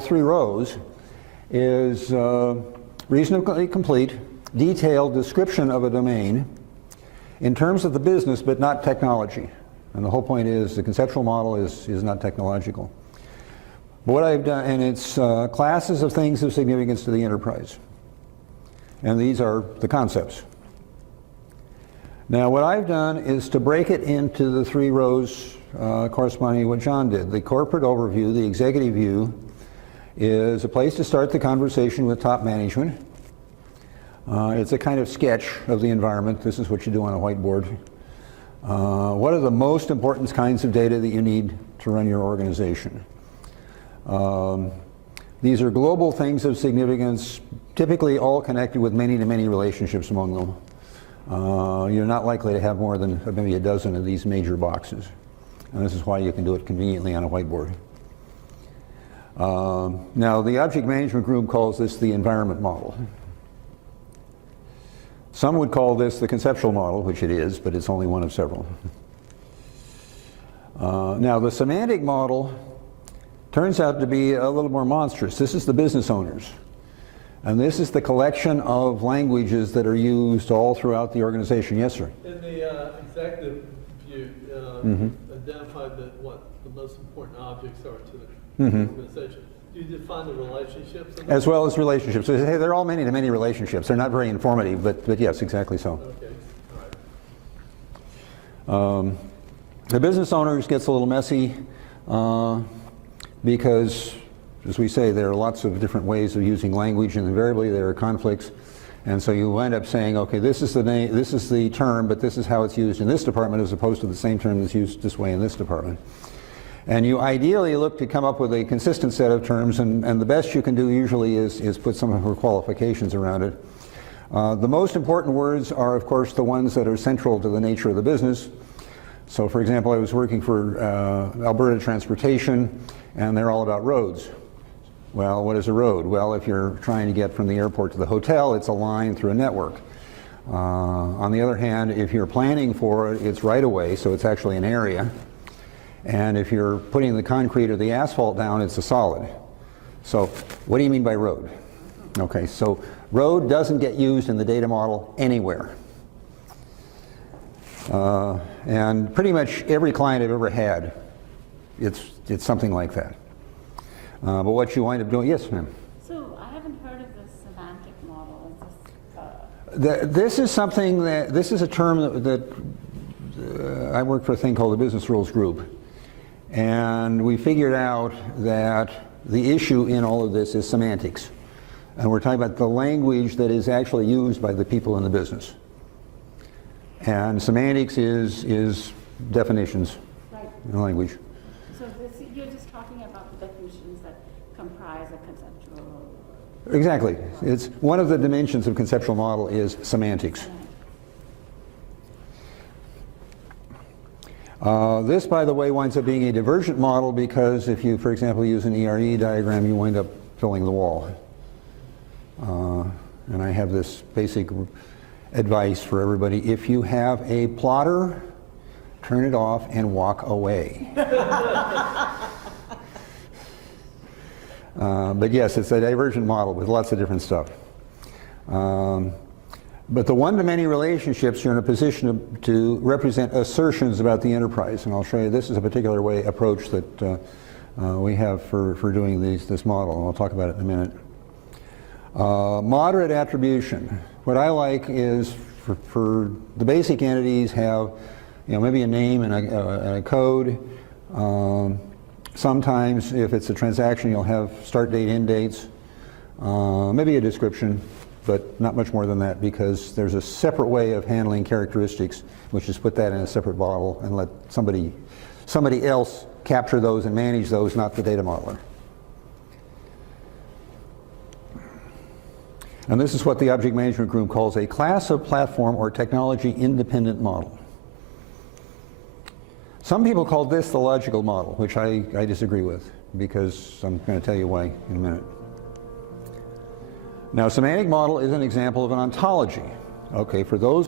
3 rows is reasonably complete, detailed description of a domain in terms of the business but not technology. And the whole point is the conceptual model is not technological. But what I've done, and it's classes of things of significance to the enterprise. And these are the concepts. Now what I've done is to break it into the 3 rows corresponding to what John did. The corporate overview, the executive view, is a place to start the conversation with top management. It's a kind of sketch of the environment. This is what you do on a whiteboard. What are the most important kinds of data that you need to run your organization? These are global things of significance, typically all connected with many-to-many relationships among them. You're not likely to have more than maybe a dozen of these major boxes. And this is why you can do it conveniently on a whiteboard. Now, the object management group calls this the environment model. Some would call this the conceptual model, which it is, but it's only one of several. Now, the semantic model turns out to be a little more monstrous. This is the business owners. And this is the collection of languages that are used all throughout the organization. Yes, sir? In the executive view, identify what the most important objects are to the organization. Do you define the relationships? As well as relationships. So, hey, they're all many-to-many relationships. They're not very informative, but yes, exactly so. Okay. All right. The business owners gets a little messy because, as we say, there are lots of different ways of using language, and invariably there are conflicts. And so you wind up saying, okay, this is the name, this is the term, but this is how it's used in this department as opposed to the same term that's used this way in this department. And you ideally look to come up with a consistent set of terms, and the best you can do usually is put some of her qualifications around it. The most important words are, of course, the ones that are central to the nature of the business. So, for example, I was working for Alberta Transportation, and they're all about roads. Well, what is a road? Well, if you're trying to get from the airport to the hotel, it's a line through a network. On the other hand, if you're planning for it, it's right away, so it's actually an area. And if you're putting the concrete or the asphalt down, it's a solid. So what do you mean by road? Okay, so road doesn't get used in the data model anywhere. And pretty much every client I've ever had, it's something like that. But what you wind up doing, yes, ma'am? So I haven't heard of this semantic model. This is something that, this is a term that I work for a thing called the Business Rules Group. And we figured out that the issue in all of this is semantics. And we're talking about the language that is actually used by the people in the business. And semantics is definitions in language. So you're just talking about the definitions that comprise a conceptual... Exactly. It's one of the dimensions of conceptual model is semantics. This, by the way, winds up being a divergent model because if you, for example, use an ERE diagram, you wind up filling the wall. And I have this basic advice for everybody. If you have a plotter, turn it off and walk away. But yes, it's a divergent model with lots of different stuff. But the one-to-many relationships, you're in a position to represent assertions about the enterprise. And I'll show you, this is a particular approach that we have for doing this model, and I'll talk about it in a minute. Moderate attribution. What I like is for the basic entities have, maybe a name and a code. Sometimes, if it's a transaction, you'll have start date, end dates, maybe a description, but not much more than that, because there's a separate way of handling characteristics, which is put that in a separate bottle and let somebody else capture those and manage those, not the data modeler. And this is what the object management group calls a class of platform or technology independent model. Some people call this the logical model, which I disagree with, because I'm going to tell you why in a minute. Now, semantic model is an example of an ontology. Okay, for those